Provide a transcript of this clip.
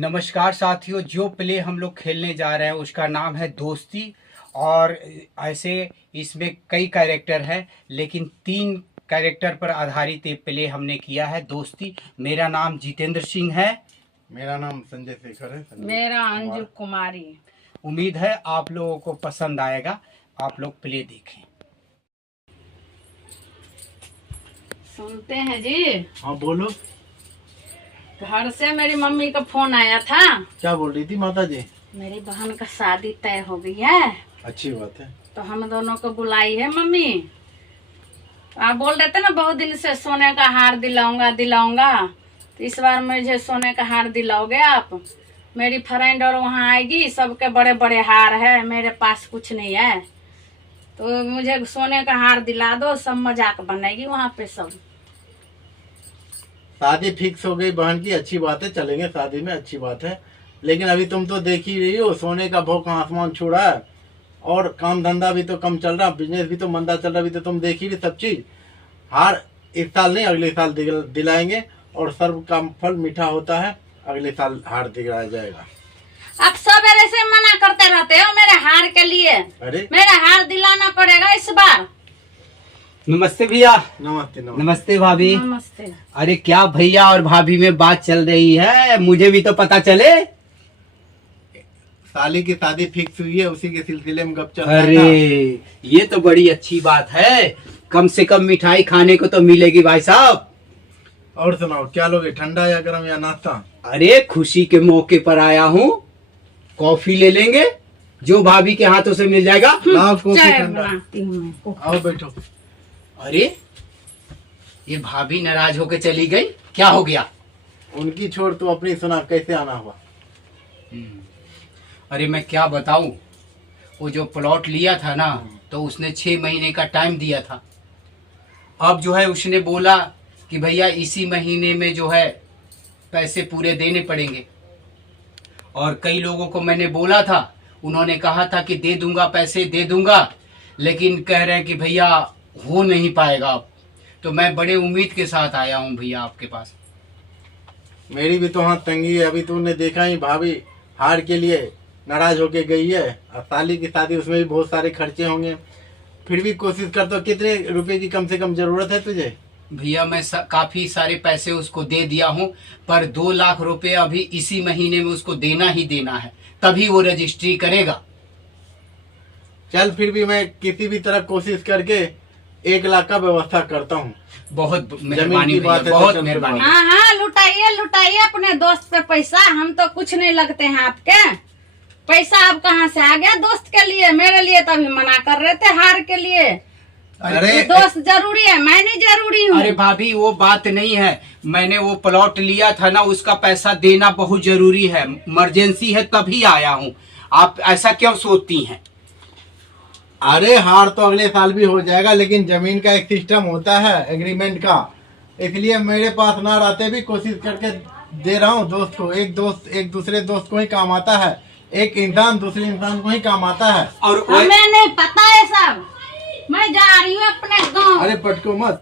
नमस्कार साथियों, जो प्ले हम लोग खेलने जा रहे हैं उसका नाम है दोस्ती। और ऐसे इसमें कई कैरेक्टर हैं, लेकिन 3 कैरेक्टर पर आधारित ये प्ले हमने किया है, दोस्ती। मेरा नाम जितेंद्र सिंह है। मेरा नाम संजय शेखर है। मेरा अंजू कुमारी। उम्मीद है आप लोगों को पसंद आएगा। आप लोग प्ले देखें। सुनते हैं जी। हाँ बोलो। घर से मेरी मम्मी का फोन आया था। क्या बोल रही थी माता जी? मेरी बहन का शादी तय हो गई है। अच्छी बात है। तो हम दोनों को बुलाई है मम्मी। आप बोल रहे थे ना बहुत दिन से सोने का हार दिलाऊंगा दिलाऊंगा, तो इस बार मुझे सोने का हार दिलाओगे आप। मेरी फ्रेंड और वहाँ आएगी, सबके बड़े बड़े हार है, मेरे पास कुछ नहीं है, तो मुझे सोने का हार दिला दो। सब मजाक बनेगी वहाँ पे सब। शादी फिक्स हो गई बहन की, अच्छी बात है, चलेंगे शादी में, अच्छी बात है। लेकिन अभी तुम तो देख ही रही हो, सोने का भाव कहाँ आसमान छू रहा है, और काम धंधा भी तो कम चल रहा, बिजनेस भी तो मंदा चल रहा। भी तो तुम देख ही रही सब चीज। हार इस साल नहीं अगले साल दिलाएंगे, और सर्व का फल मीठा होता है, अगले साल हार दिलाया जाएगा। आप सवेरे से मना करते रहते हो मेरे हार के लिए। अरे मेरा हार दिलाना पड़ेगा इस बार। नमस्ते भैया। नमस्ते नमस्ते। नमस्ते भाभी। नमस्ते। अरे क्या भैया और भाभी में बात चल रही है, मुझे भी तो पता चले। साली की शादी फिक्स हुई है, उसी के सिलसिले में गप चल रहा था। अरे ये तो बड़ी अच्छी बात है, कम से कम मिठाई खाने को तो मिलेगी भाई साहब। और सुनाओ, क्या लोगे, ठंडा या गरम या नाश्ता? अरे खुशी के मौके पर आया हूँ, कॉफी ले लेंगे, जो भाभी के हाथों से मिल जाएगा। लाओ कॉफी चाय ठंडा। बनाती हूँ मैं। आओ बैठो। अरे ये भाभी नाराज होके चली गई, क्या हो गया? उनकी छोड़ तो अपनी सुना, कैसे आना हुआ? अरे मैं क्या बताऊं, वो जो प्लॉट लिया था ना, तो उसने 6 महीने का टाइम दिया था। अब जो है उसने बोला कि भैया इसी महीने में जो है पैसे पूरे देने पड़ेंगे। और कई लोगों को मैंने बोला था, उन्होंने कहा था कि दे दूंगा, पैसे दे दूंगा, लेकिन कह रहे हैं कि भैया हो नहीं पाएगा अब। तो मैं बड़े उम्मीद के साथ आया हूँ भैया आपके पास। मेरी भी तो हाथ तंगी है। अभी तुमने देखा ही, भाभी हार के लिए नाराज होके गई है, और साली की शादी, उसमें भी बहुत सारे खर्चे होंगे। फिर भी कोशिश करता हूँ। कितने रुपए की कम से कम जरूरत है तुझे? भैया मैं काफी सारे पैसे उसको दे दिया हूँ, पर 2 लाख रुपए अभी इसी महीने में उसको देना ही देना है, तभी वो रजिस्ट्री करेगा। चल फिर भी मैं किसी भी तरह कोशिश करके 1 लाख का व्यवस्था करता हूँ। बहुत मेहरबानी की बात भैया, है, बहुत तो मेहरबानी। हाँ हाँ, लुटाइए लुटाइए अपने दोस्त पे पैसा। हम तो कुछ नहीं लगते हैं आपके। पैसा अब कहाँ से आ गया दोस्त के लिए? मेरे लिए तो अभी मना कर रहे थे हार के लिए। अरे दोस्त जरूरी है, मैं नहीं जरूरी हूँ। अरे भाभी वो बात नहीं है, मैंने वो प्लॉट लिया था ना, उसका पैसा देना बहुत जरूरी है, इमरजेंसी है, तभी आया हूँ। आप ऐसा क्यों सोचती हैं? अरे हार तो अगले साल भी हो जाएगा, लेकिन जमीन का एक सिस्टम होता है एग्रीमेंट का, इसलिए मेरे पास ना रहते भी कोशिश करके दे रहा हूँ दोस्त को। एक दोस्त एक दूसरे दोस्त को ही काम आता है, एक इंसान दूसरे इंसान को ही काम आता है। और हमें नहीं पता है सब। मैं जा रही हूँ अपने गाँव। अरे पटको मत।